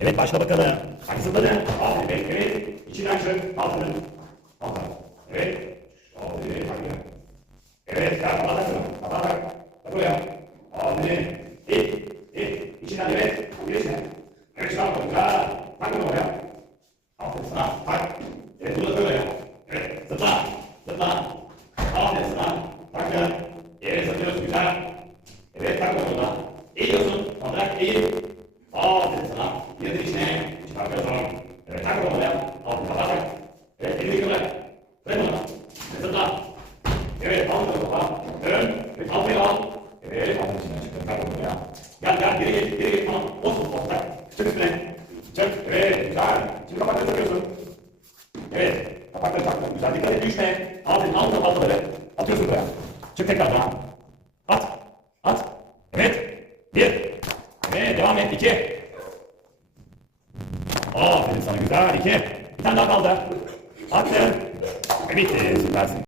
Evet, başla bakalım. Hadi zıpladı. Aferin. Evet. İçinden çık. Aferin. Aferin. Evet. Aferin. Hadi. Evet. Gel. Kapatak mı? Kapatak. Bak buraya. Aferin. İt. İt. İçinden evet. Girişine. Evet. Çıkar bakalım. Güzel. Tak bunu oraya. Aferin sana. Tak. Evet. Bunu da böyle ya. Evet. Zıpla. Zıpla. Aferin sana. Takın. Evet. Zıplıyorsun. Güzel. Evet. Tak bakalım da. Eğiliyorsun. Kapatak. Eğil. Aferin sana. Girdin içine. Çıkartıyorsun. Evet. Tak bakalım ya. Aferin. Kapatak. Evet. Elini yıkılır. Bırak onu da. Zıpla. Evet. Al bakalım kapağı. Dön. Evet. Al al. Evet. Aferin içinden çıktın. Tak bakalım ya. Gel gel. Geri gel. Geri gel. Tamam. Olsun. Tak. Çık üstüne. Çık. Evet. Güzel. Şimdi kapakları takıyorsun. Evet. Kapakları taktın. Güzel. Dikkat et. Düşme. Aferin. Al kapakları. Atıyorsun buraya. Çık tekrar daha. At. At. Evet. Bir. Evet. Devam et. İki. Aferin sana. Güzel. İki. Bir tane daha kaldı. Attın. Bitti. Süpersin.